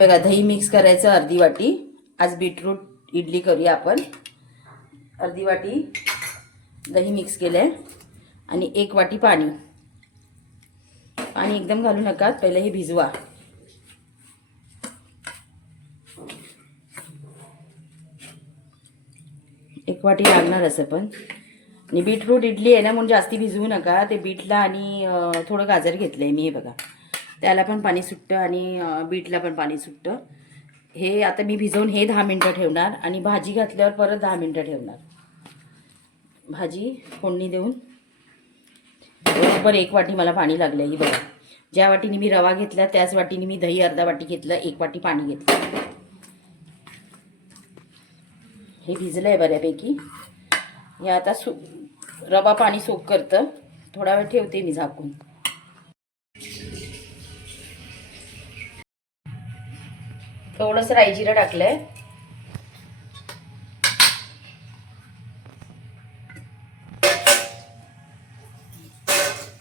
बघा, दही मिक्स करायचं अर्धी वाटी. आज बीटरूट इडली करूया आपण. अर्धी वाटी दही मिक्स केलंय आणि 1 वाटी पाणी. पाणी एकदम घालू नका, पहिले हे भिजवा. एक वाटी लागणार असं पण. आणि बीटरूट इडली आहे ना, म्हणून जास्ती भिजवू नका. ते बीटला आणि थोडं गाजर घेतलंय मी. हे बघा, त्याला पण पाणी सुटतं आणि बीटला पण पाणी सुटतं. हे आता मी भिजवून हे 10 मिनटं ठेवणार आणि भाजी घातल्यावर परत 10 मिनटं ठेवणार. भाजी फोडणी देऊन बरोबर 1 वाटी मला पाणी लागलं. ही बघा, ज्या वाटीने मी रवा घेतला त्याच वाटीने मी दही अर्धा वाटी घेतलं, 1 वाटी पाणी घेतलं. हे भिजलं आहे बऱ्यापैकी. हे आता रवा पाणी सोक करतं. थोडा वेळ ठेवते मी झाकून. थोडंसं राई जिरं टाकलंय.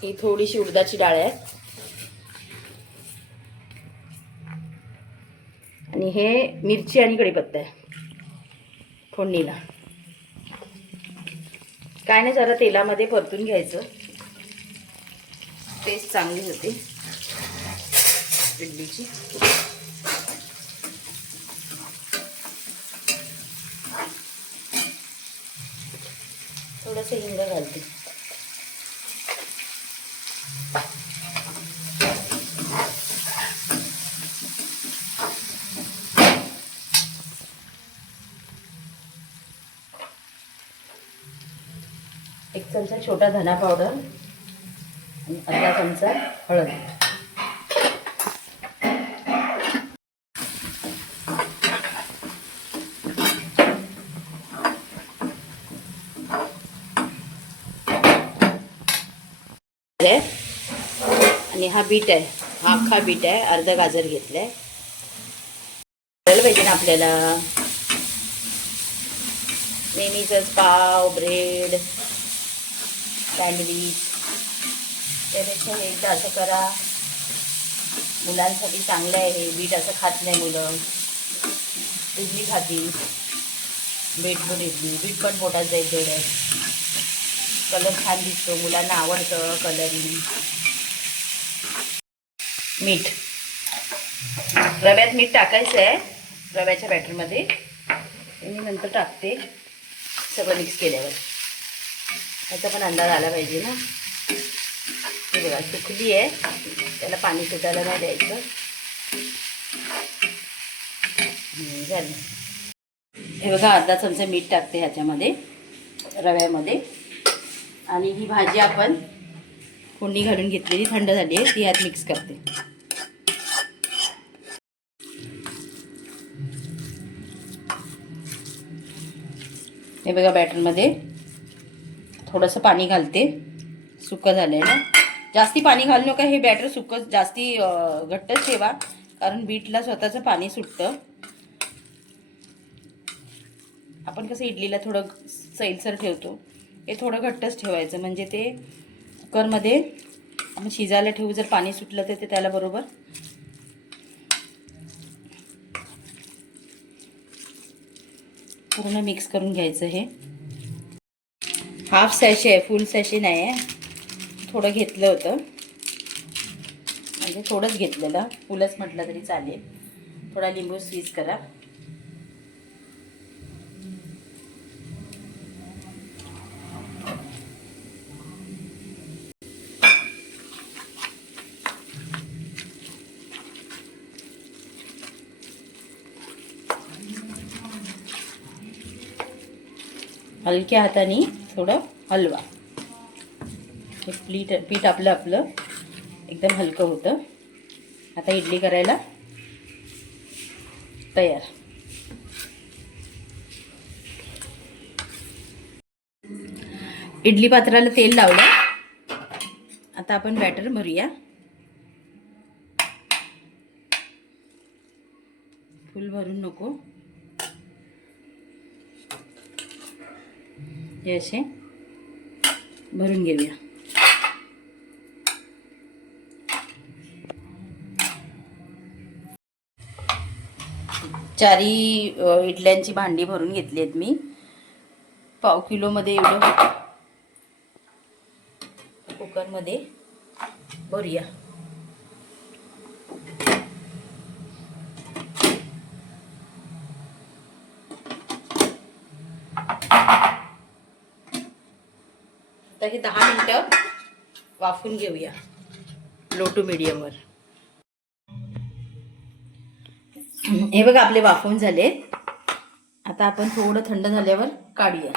ही थोडीशी उडदाची डाळ आहे आणि हे मिरची आणि कढीपत्ता आहे फोडणीला. काय नाही, जरा तेलामध्ये परतून घ्यायचं, टेस्ट चांगली होते इडलीची. थोडंसं हिंग घालते. एक चमचा छोटा धना पावडर आणि अर्धा चमचा हळद. आणि हा बीट आहे, हा अख्खा बीट आहे. अर्धा गाजर घेतलाय. पाहिजे ना आपल्याला नेहमीच पाव, ब्रेड, सँडविच, त्यापेक्षा हे एकदा असं करा. मुलांसाठी चांगलं आहे हे. बीट असं खात नाही मुलं, इडली खाती. बीटरूट इडली, बीट पण पोटात जाईल तेवढं. कलर छान दिसतो, मुलांना आवडतं कलरिंग. मीठ, रव्यात मीठ टाकायचं आहे रव्याच्या बॅटरमध्ये. मी नंतर टाकते सगळं मिक्स केल्यावर. याचा पण अंदाज आला पाहिजे ना. हे बघा, सुकली आहे, त्याला पाणी सुटायला नाही द्यायचं. झालं. हे बघा, अर्धा चमचा मीठ टाकते ह्याच्यामध्ये रव्यामध्ये. आणि ही भाजी आपण फोडणी घालून घेतलेली थंड झाली आहे, ती ह्यात मिक्स करते. हे बघा, बॅटरमध्ये थोडंसं पाणी घालते. सुकं झालं आहे ना, जास्ती पाणी घालू नका. हे बॅटर सुकं जास्ती घट्टच ठेवा, कारण बीटला स्वतःचं पाणी सुटतं. आपण कसं इडलीला थोडं सैलसर ठेवतो, हे थोडं घट्टच ठेवायचं. म्हणजे ते कुकरमध्ये आपण शिजायला ठेवू, जर पाणी सुटलं तर ते त्याला बरोबर पूर्ण मिक्स करून घ्यायचं. हे हाफ सॅशे आहे, फुल सॅशे नाही आहे. थोडं घेतलं होतं, म्हणजे थोडंच घेतलेलं, फुलच म्हटलं तरी चालेल. थोडा लिंबू स्क्वीज करा. हलक्या हाताने थोडं हलवा. हे पीठ आपलं एकदम हलकं होतं. आता इडली करायला तयार. इडली पात्राला तेल लावलं. आता आपण बॅटर भरूया. फुल भरून नको, हे असे भरून घेऊया. चारी इडल्यांची भांडी भरून घेतली आहेत मी. पाव किलोमध्ये एवढं कुकरमध्ये भरूया. आता हे 10 मिनिटं वाफून घेऊया लो टू मीडियमवर. हे बघा आपले वाफून झाले. आता आपण थोडं थंड झाल्यावर काढूया.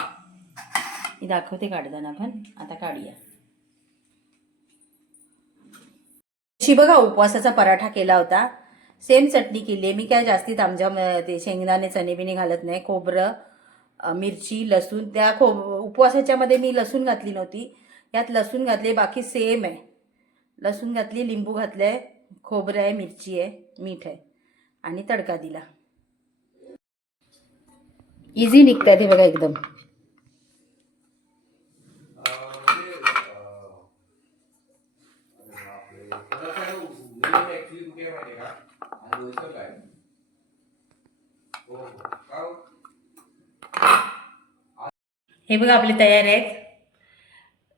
मी दाखवते काढताना आपण. आता काढूया. बघा उपवासाचा पराठा केला होता. सेम चटणी केली आहे मी. काय जास्ती तामझाम ते शेंगदाणे चणे बिणे घालत नाही. खोबरं, मिरची, लसूण. त्या उपवासाच्या मध्ये मी लसूण घातली नव्हती. यात लसूण घातले. बाकी सेम आहे. लसूण घातली, लिंबू घातलंय, खोबरं आहे, मिरची आहे, मीठ आहे आणि तडका दिला. इझी निघतात हे बघा एकदम. हे बघा आपले तयार आहेत.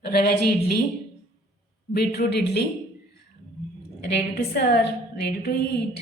रव्याची idli, beetroot idli, ready to serve, ready to eat.